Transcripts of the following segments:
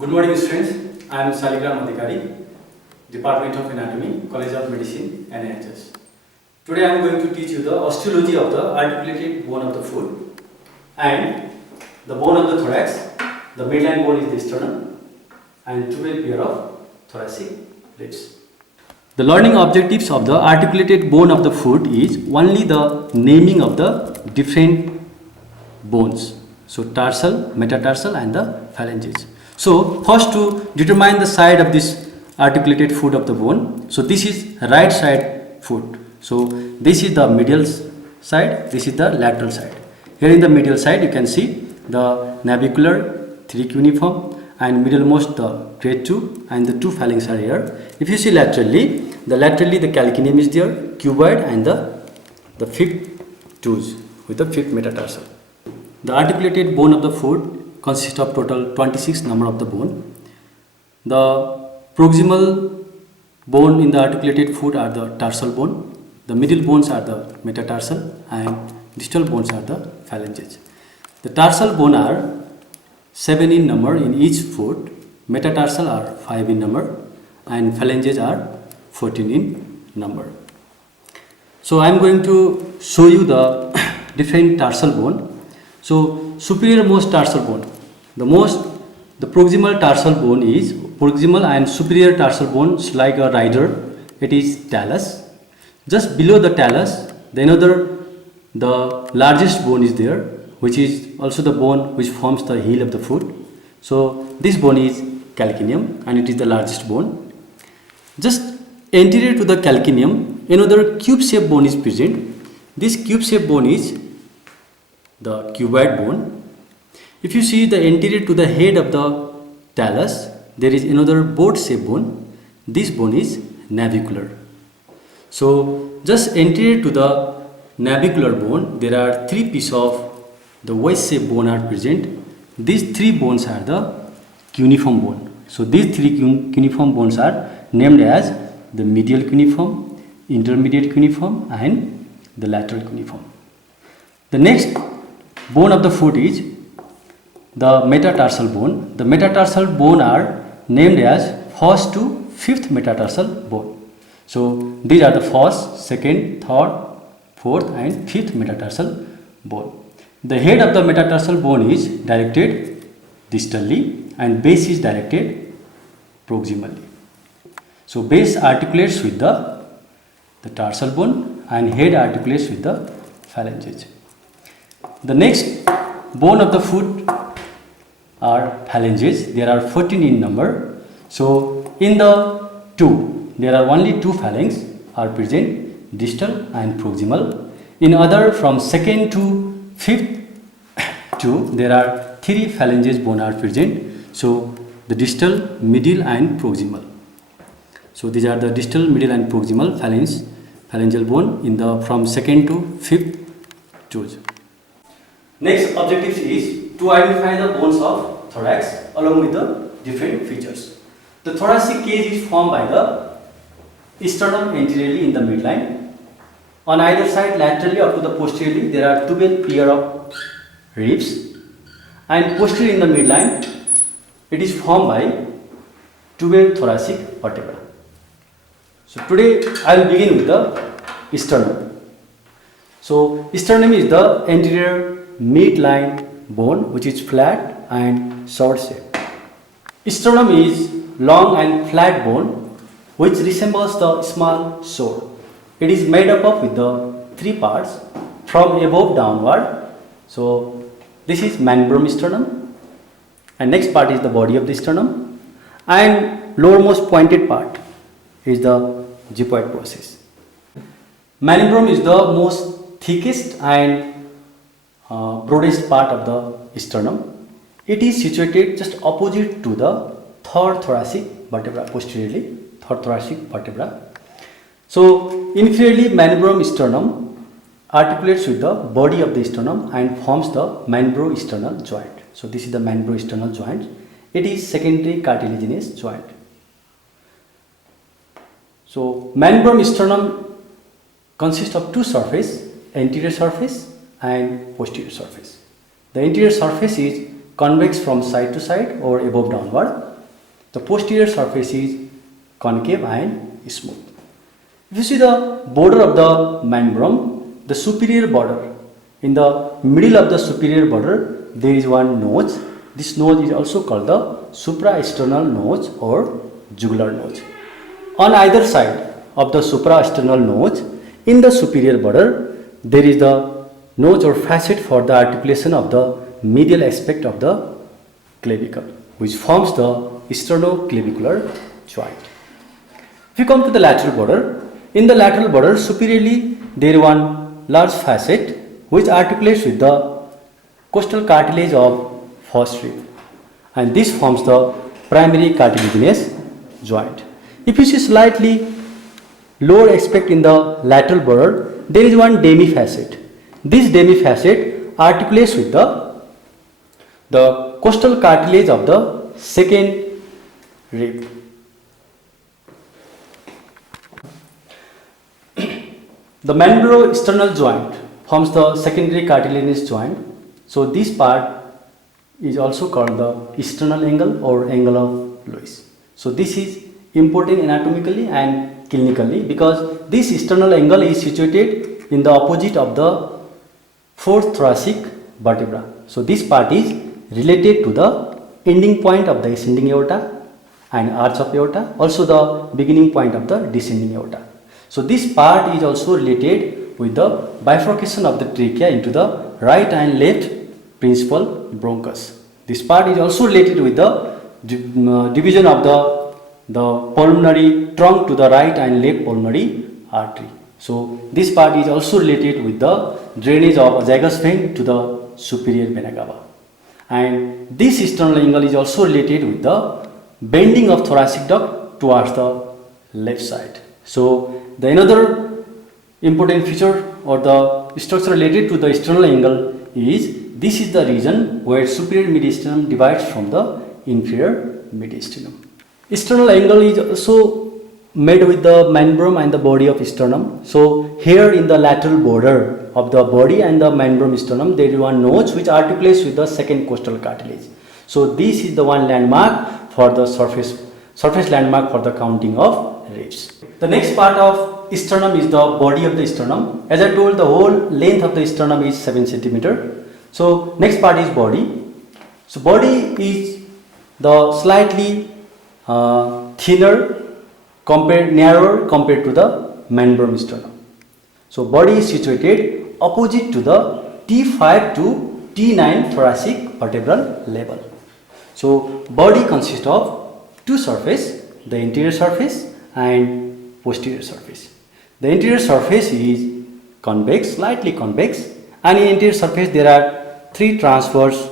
Good morning students, I am Saligram Adhikari, Department of Anatomy, College of Medicine, NIHS. Today I am going to teach you the osteology of the articulated bone of the foot and the bone of the thorax. The midline bone is the sternum and 12 pair of thoracic ribs. The learning objectives of the articulated bone of the foot is only the naming of the different bones. So tarsal, metatarsal and the phalanges. So first to determine the side of this articulated foot of the bone. So this is right side foot. So this is the medial side, this is the lateral side. Here in the medial side you can see the navicular 3 cuneiform and middlemost the grade 2 and the 2 phalanx are here. If you see laterally the calcaneum is there, cuboid and the fifth toes with the fifth metatarsal. The articulated bone of the foot consists of total 26 number of the bone. The proximal bone in the articulated foot are the tarsal bone, the middle bones are the metatarsal and distal bones are the phalanges. The tarsal bone are 7 in number in each foot, metatarsal are 5 in number and phalanges are 14 in number. So I am going to show you the different tarsal bone. So superior most tarsal bone, the proximal tarsal bone is proximal and superior tarsal bones like a rider, it is talus. Just below the talus, the largest bone is there, which is also the bone which forms the heel of the foot. So this bone is calcaneum and it is the largest bone. Just anterior to the calcaneum, another cube shaped bone is present. This cube shaped bone is the cuboid bone. If you see the anterior to the head of the talus, there is another boat shaped bone. This bone is navicular. So just anterior to the navicular bone, there are 3 pieces of the wedge shaped bone are present. These 3 bones are the cuneiform bone. So these 3 cuneiform bones are named as the medial cuneiform, intermediate cuneiform and the lateral cuneiform. The next bone of the foot is the metatarsal bone. The metatarsal bone are named as first to fifth metatarsal bone. So these are the first, second, third, fourth and fifth metatarsal bone. The head of the metatarsal bone is directed distally and base is directed proximally. So base articulates with the tarsal bone and head articulates with the phalanges. The next bone of the foot are phalanges. There are 14 in number. So in the 2, there are only 2 phalanx are present, distal and proximal. In other from 2nd to 5th 2, there are 3 phalanges bone are present. So the distal, middle and proximal. So these are the distal, middle and proximal phalangeal bone in the from 2nd to 5th toes. Next objective is to identify the bones of thorax along with the different features. The thoracic cage is formed by the sternum anteriorly in the midline. On either side laterally up to the posteriorly there are 12 pair of ribs and posterior in the midline it is formed by 12 thoracic vertebrae. So today I will begin with the sternum. So sternum is the anterior midline bone which is flat and sword shaped. Sternum is long and flat bone which resembles the small sword. It is made up of with the 3 parts from above downward. So this is manubrium sternum and next part is the body of the sternum and lowermost pointed part is the gypoid process. Manubrium is the most thickest and broadest part of the sternum. It is situated just opposite to the third thoracic vertebra, posteriorly, third thoracic vertebra. So inferiorly manubrium sternum articulates with the body of the sternum and forms the manubrosternal joint. So this is the manubrosternal joint. It is secondary cartilaginous joint. So manubrium sternum consists of 2 surfaces, anterior surface and posterior surface. The anterior surface is convex from side to side or above downward The posterior surface is concave and smooth. If you see the border of the manubrium, the superior border, in the middle of the superior border there is one notch. This notch is also called the supraesternal notch or jugular notch. On either side of the supraesternal notch, in the superior border, there is the notch or facet for the articulation of the medial aspect of the clavicle, which forms the sternoclavicular joint. If you come to the lateral border, in the lateral border, superiorly there is one large facet which articulates with the costal cartilage of first rib, and this forms the primary cartilaginous joint. If you see slightly lower aspect in the lateral border, there is one demifacet. This demifacet articulates with the costal cartilage of the second rib. The mandibulo-sternal joint forms the secondary cartilaginous joint. So this part is also called the sternal angle or angle of Lewis. So this is important anatomically and clinically because this sternal angle is situated in the opposite of the fourth thoracic vertebra. So this part is related to the ending point of the ascending aorta and arch of aorta, also the beginning point of the descending aorta. So this part is also related with the bifurcation of the trachea into the right and left principal bronchus. This part is also related with the division of the pulmonary trunk to the right and left pulmonary artery. So this part is also related with the drainage of azygous vein to the superior vena cava. And this sternal angle is also related with the bending of thoracic duct towards the left side. So the another important feature or the structure related to the sternal angle is this is the region where superior mediastinum divides from the inferior mediastinum. Sternal angle is also made with the manubrium and the body of sternum. So here in the lateral border of the body and the manubrium sternum there is one notch which articulates with the second costal cartilage. So this is the one landmark for the surface landmark for the counting of ribs. The next part of sternum is the body of the sternum. As I told, the whole length of the sternum is 7 cm. So next part is body. So body is the slightly thinner narrower compared to the manubrium sternum. So body is situated opposite to the T5 to T9 thoracic vertebral level. So body consists of two surfaces, the anterior surface and posterior surface. The anterior surface is convex, slightly convex, and in anterior surface there are three transverse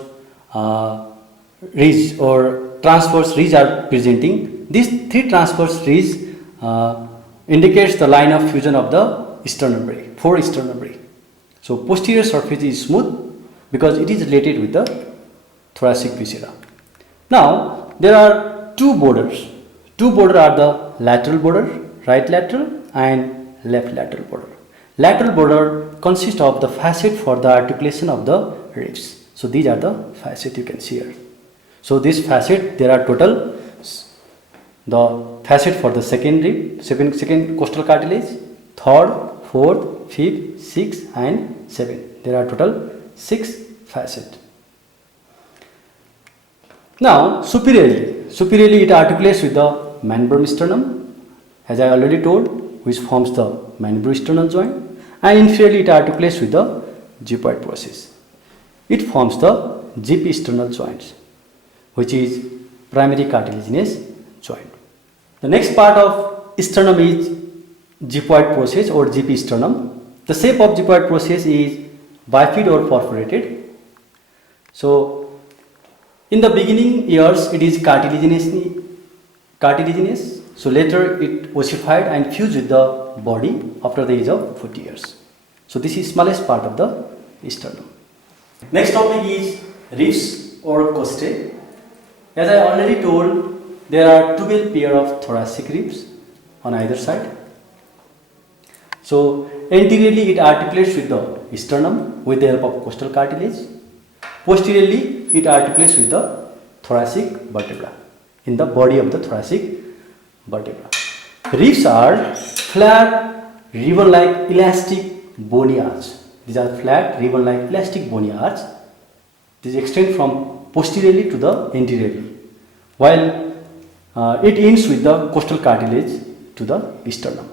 ridges or transverse ridges are presenting. These three transverse ridges indicates the line of fusion of the sternum, four sternum. So posterior surface is smooth because it is related with the thoracic viscera. Now there are two borders. Two borders are the lateral border, right lateral and left lateral border. Lateral border consists of the facet for the articulation of the ribs. So these are the facet you can see here. So this facet there are total the facet for the second rib, second costal cartilage, third, fourth, fifth, sixth and seventh. There are total 6 facets. Now superiorly it articulates with the manubrium sternum, as I already told, which forms the mandibulo-sternal joint, and inferiorly it articulates with the gypoid process. It forms the gyp-sternal joints, which is primary cartilaginous joint. The next part of sternum is gypoid process or gyp-sternum. The shape of gypoid process is bifid or perforated. So in the beginning years it is cartilaginous. So later it ossified and fused with the body after the age of 40 years. So this is smallest part of the sternum. Next topic is ribs or costae. As I already told, there are 12 pair of thoracic ribs on either side. So anteriorly it articulates with the sternum with the help of costal cartilage. Posteriorly it articulates with the thoracic vertebra. in the body of the thoracic vertebra. Ribs are flat, ribbon-like elastic bony arch. These are flat, ribbon-like elastic bony arch. These extend from posteriorly to the anteriorly, while it ends with the costal cartilage to the sternum.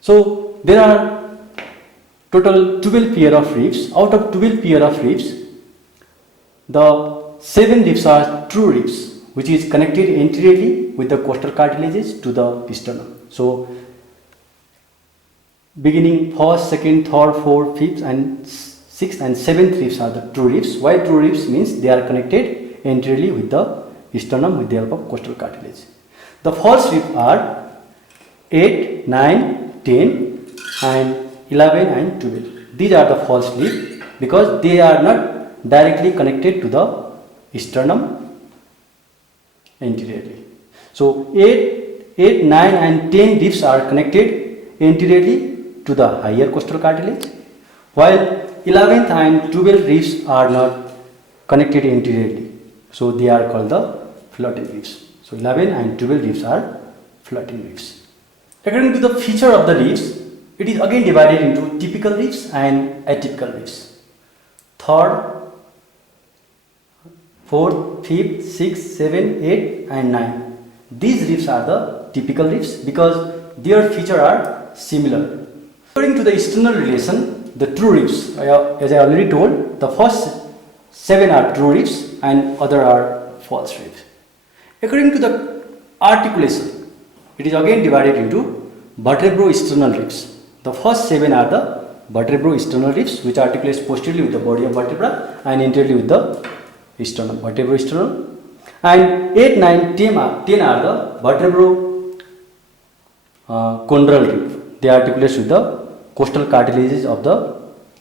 So there are total 12 pair of ribs. Out of 12 pair of ribs, the 7 ribs are true ribs, which is connected anteriorly with the costal cartilages to the sternum. So beginning first, second, third, fourth, fifth and sixth and seventh ribs are the true ribs. Why true ribs? Means they are connected anteriorly with the sternum with the help of costal cartilage. The false ribs are 8, 9, 10 and 11 and 12. These are the false ribs because they are not directly connected to the sternum anteriorly. So 8, 9 and 10 ribs are connected anteriorly to the higher costal cartilage, while 11th and 12th ribs are not connected anteriorly. So they are called the floating ribs. So 11 and 12 ribs are floating ribs. According to the feature of the ribs, it is again divided into typical ribs and atypical ribs. Third, fourth, fifth, sixth, seventh, eighth and ninth. These ribs are the typical ribs because their features are similar. According to the external relation, the true ribs, as I already told, the first 7 are true ribs and other are false ribs. According to the articulation, it is again divided into vertebro-sternal ribs. The first 7 are the vertebro-sternal ribs, which articulates posteriorly with the body of vertebra and anteriorly with the sternum, vertebro-sternal. And 8, 9, 10 are the vertebro chondral rib. They articulate with the costal cartilages of the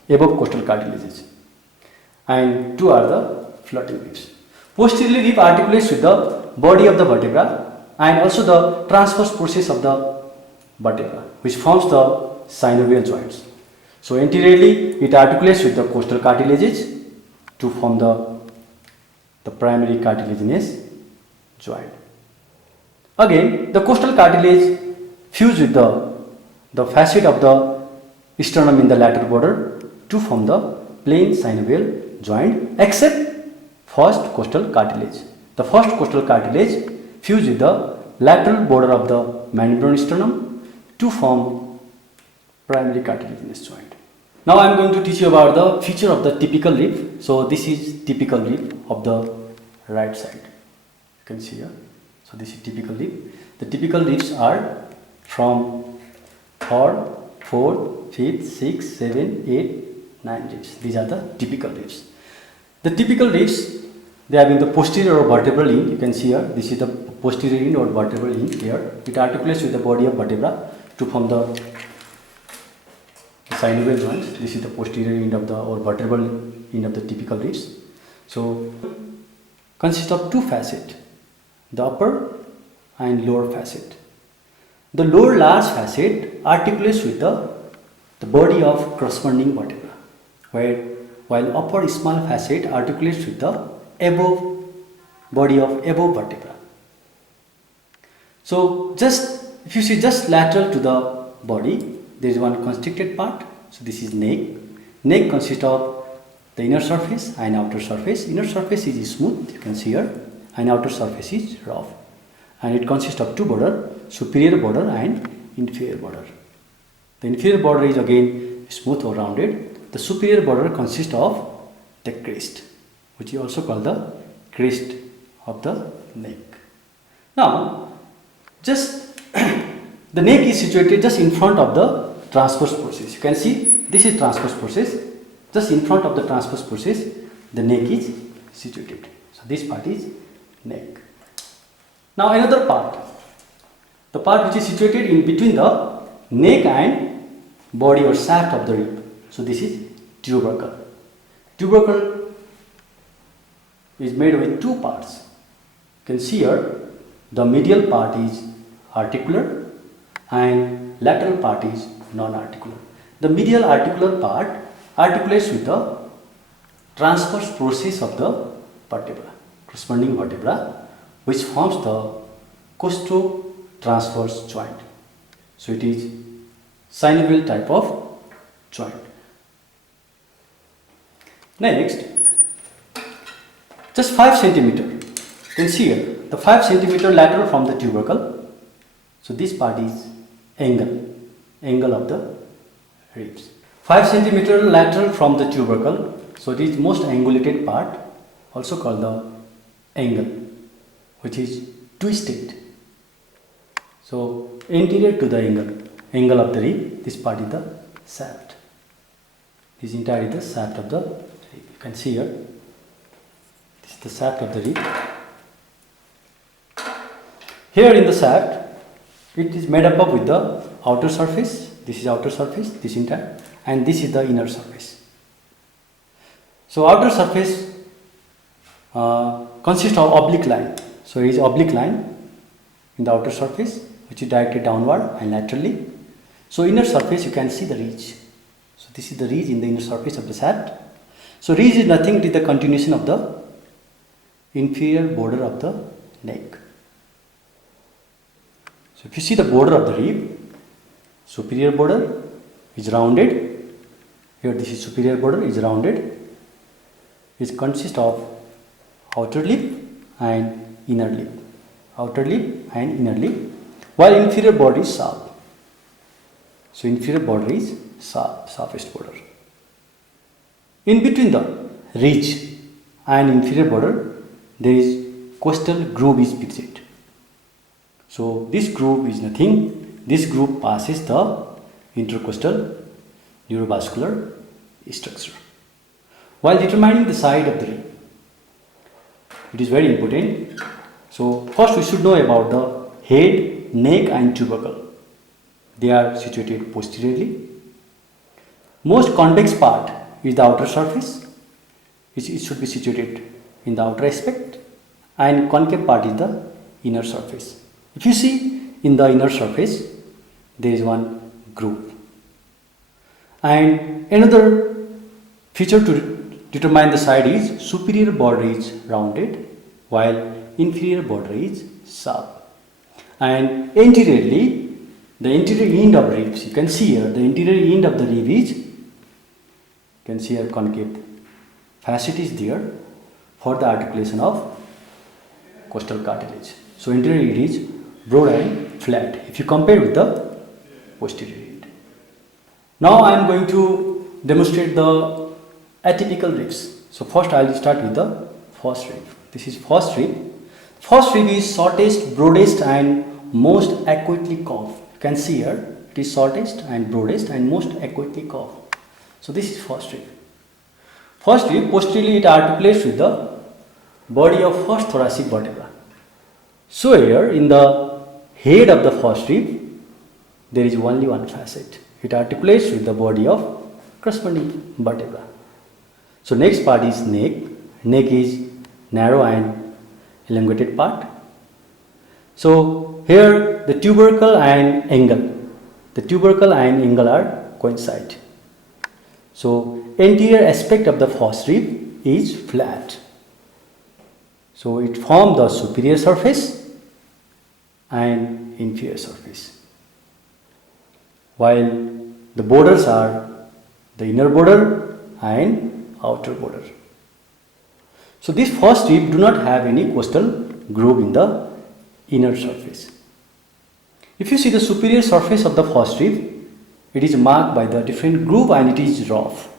above costal cartilages. And 2 are the floating ribs. Posterior rib articulates with the body of the vertebra and also the transverse process of the vertebra, which forms the synovial joints. So anteriorly it articulates with the costal cartilages to form the primary cartilaginous joint. Again, the costal cartilage fuse with the facet of the sternum in the lateral border to form the plain synovial joint, except first costal cartilage. The first costal cartilage fuse with the lateral border of the mandibular sternum to form primary cartilaginous joint. Now I am going to teach you about the feature of the typical rib. So this is typical rib of the right side. You can see here. So this is typical rib. The typical ribs are from 3rd, 4th, 5th, 6th, 7th, 8th, 9 ribs. These are the typical ribs. The typical ribs, they are in the posterior or vertebral end. You can see here. This is the posterior end or vertebral end here. It articulates with the body of vertebra to form the synovial joints. This is the posterior end of the or vertebral end of the typical ribs. So consists of 2 facets, the upper and lower facet. The lower large facet articulates with the body of corresponding vertebra, while upper small facet articulates with the above body of above vertebra. So just if you see just lateral to the body, there is one constricted part. So this is neck. Neck consists of the inner surface and outer surface. Inner surface is smooth, you can see here, and outer surface is rough. And it consists of 2 borders, superior border and inferior border. The inferior border is again smooth or rounded. The superior border consists of the crest, which is also called the crest of the neck. Now, just the neck is situated just in front of the transverse process. You can see this is transverse process. Just in front of the transverse process, the neck is situated. So this part is neck. Now another part, the part which is situated in between the neck and body or shaft of the rib. So this is tubercle. Tubercle is made with 2 parts. You can see here the medial part is articular and lateral part is non-articular. The medial articular part articulates with the transverse process of the vertebra, corresponding vertebra, which forms the costotransverse joint. So it is synovial type of joint. Next, just 5 centimeter. You can see here the 5 centimeter lateral from the tubercle. So this part is angle of the ribs. 5 centimeter lateral from the tubercle. So it is most angulated part, also called the angle, which is twisted. So anterior to the angle of the rib, this part is the shaft. This entire is the shaft of the rib. You can see here, this is the shaft of the rib. Here in the shaft, it is made up with the outer surface. This is outer surface, this entire, and this is the inner surface. So outer surface consists of oblique line. So it is oblique line in the outer surface, which is directed downward and laterally. So inner surface, you can see the ridge. So this is the ridge in the inner surface of the shaft. So ridge is nothing, it is the continuation of the inferior border of the neck. So if you see the border of the rib, superior border is rounded. Here this is superior border is rounded. It consists of outer lip and inner lip. Outer lip and inner lip. While inferior border is sharp. So inferior border is sharpest border. In between the ridge and inferior border, there is costal groove is fixed. So this groove is nothing. This groove passes the intercostal neurovascular structure. While determining the side of the rib, it is very important. So first we should know about the head, neck and tubercle. They are situated posteriorly. Most convex part is the outer surface. It should be situated in the outer aspect, and concave part is the inner surface. If you see in the inner surface, there is one groove. And another feature to determine the side is superior border is rounded while inferior border is sharp. And anteriorly, the anterior end of ribs, you can see here the anterior end of the rib is, you can see here concave facet is there for the articulation of costal cartilage. So anterior end is broad and flat if you compare with the posterior end. Now I am going to demonstrate the atypical ribs. So first I will start with the first rib. This is first rib. First rib is shortest, broadest and most accurately curved. You can see here it is shortest and broadest and most accurately curved. So this is first rib. First rib, posteriorly it articulates with the body of first thoracic vertebra. So here in the head of the first rib, there is only one facet. It articulates with the body of corresponding vertebra. So next part is neck. Neck is narrow and elongated part. So here the tubercle and angle. The tubercle and angle are coincide. So anterior aspect of the first rib is flat. So it forms the superior surface and inferior surface. While the borders are the inner border and outer border. So this first rib do not have any costal groove in the inner surface. If you see the superior surface of the first rib, it is marked by the different groove and it is rough.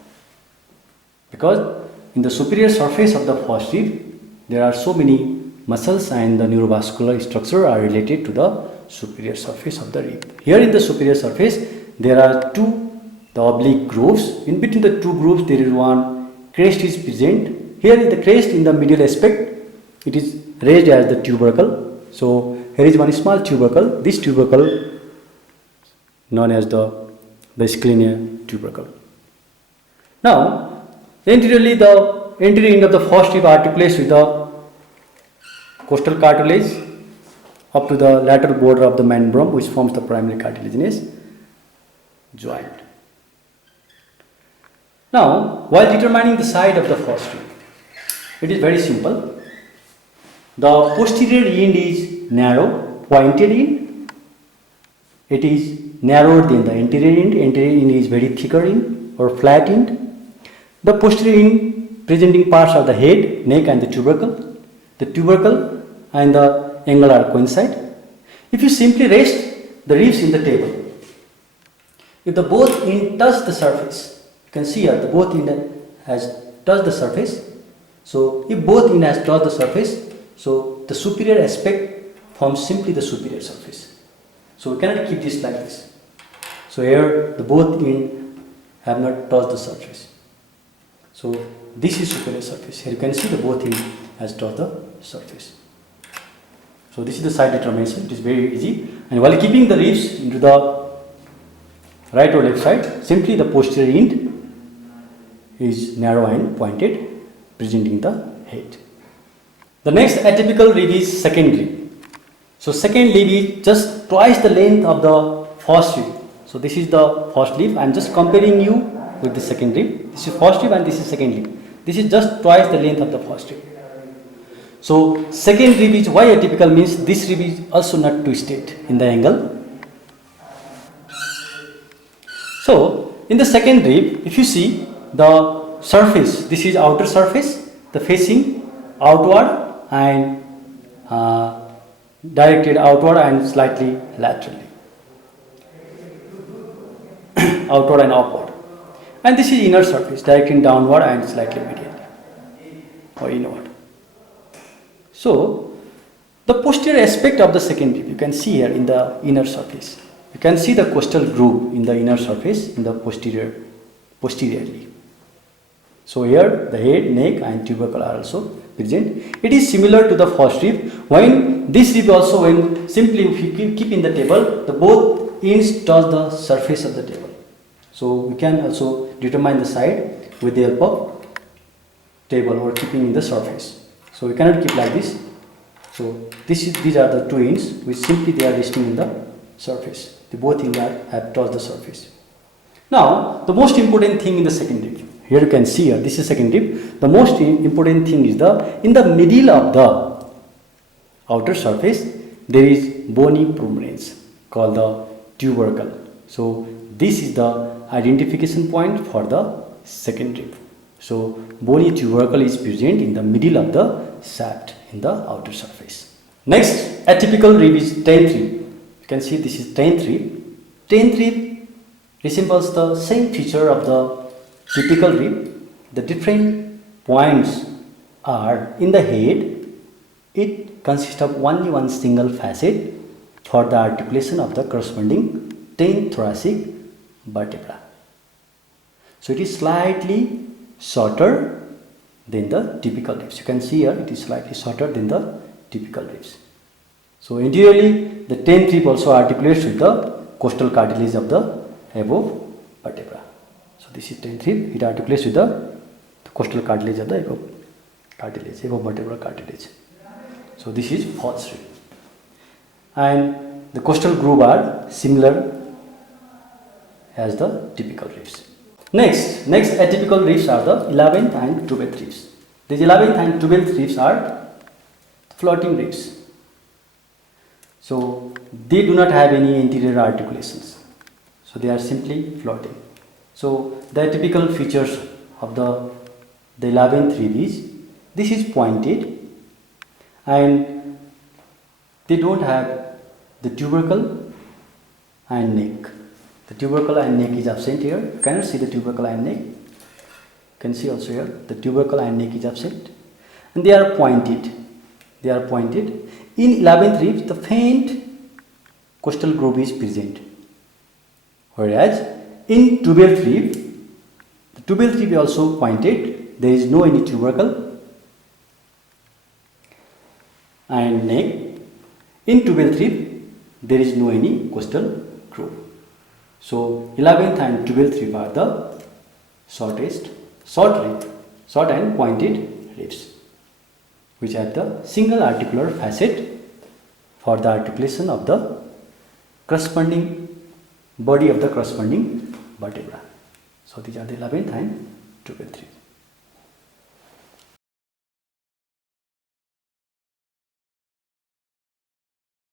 Because in the superior surface of the first rib, there are so many muscles and the neurovascular structure are related to the superior surface of the rib. Here in the superior surface, there are the oblique grooves. In between the two grooves, there is one crest is present. Here in the crest in the medial aspect, it is raised as the tubercle. So here is one small tubercle. This tubercle known as the scalenea tubercle. Now, anteriorly the anterior end of the first rib articulates with the costal cartilage up to the lateral border of the manubrium, which forms the primary cartilaginous joint. Now, while determining the side of the first rib, it is very simple. The posterior end is narrow, pointed end. It is narrower than the anterior end. Anterior end is very thicker end or flat end. The posterior end presenting parts are the head, neck and the tubercle. The tubercle and the angle are coincide. If you simply rest the ribs in the table, if the both end touch the surface, you can see here the both end has touched the surface. So if both end has touched the surface, so the superior aspect forms simply the superior surface. So we cannot keep this like this. So here the both end have not touched the surface. So this is superior surface. Here you can see the both end has touched the surface. So this is the side determination. It is very easy. And while keeping the ribs into the right or left side, simply the posterior end is narrow and pointed, presenting the head. The next atypical rib is second rib. So second rib is just twice the length of the first rib. So this is the first rib. I am just comparing you with the second rib. This is first rib and this is second rib. This is just twice the length of the first rib. So second rib is why atypical means this rib is also not twisted in the angle. So in the second rib, if you see the surface, this is outer surface, the facing outward and directed outward and slightly laterally, outward and upward. And this is inner surface, directing downward and slightly medially or inward. So the posterior aspect of the second rib, you can see here in the inner surface. You can see the costal groove in the inner surface in the posteriorly. So here the head, neck and tubercle are also present. It is similar to the first rib. When this rib also, when simply if you keep in the table, the both ends touch the surface of the table. So we can also determine the side with the help of table or keeping in the surface. So we cannot keep like this. So these are the two ends which simply they are resting in the surface. The both ends have touched the surface. Now the most important thing in the second rib. Here you can see here, this is second rib. The most important thing is in the middle of the outer surface there is bony prominence called the tubercle. So this is the identification point for the second rib. So bony tubercle is present in the middle of the shaft in the outer surface. Next atypical rib is 10th rib. You can see this is 10th rib. 10th rib resembles the same feature of the typical rib. The different points are in the head. It consists of only one single facet for the articulation of the corresponding 10th thoracic vertebra. So it is slightly shorter than the typical ribs. You can see here it is slightly shorter than the typical ribs. So anteriorly the 10th rib also articulates with the costal cartilage of the above vertebra. So this is 10th rib. It articulates with the costal cartilage of the above vertebral cartilage. So this is fourth rib. And the costal groove are similar as the typical ribs. Next atypical ribs are the 11th and 12th ribs. These 11th and 12th ribs are floating ribs. So they do not have any anterior articulations. So they are simply floating. So the typical features of the 11th rib is this is pointed and they don't have the tubercle and neck. The tubercle and neck is absent here. You cannot see the tubercle and neck. You can see also here the tubercle and neck is absent and they are pointed. In 11th rib the faint costal groove is present, whereas in 12th rib the 12th rib is also pointed. There is no any tubercle and neck. In 12th rib there is no any costal groove. So 11th and 12th rib are the short and pointed ribs, which have the single articular facet for the articulation of the corresponding body of the corresponding vertebra. So these are the 11th and 12th rib.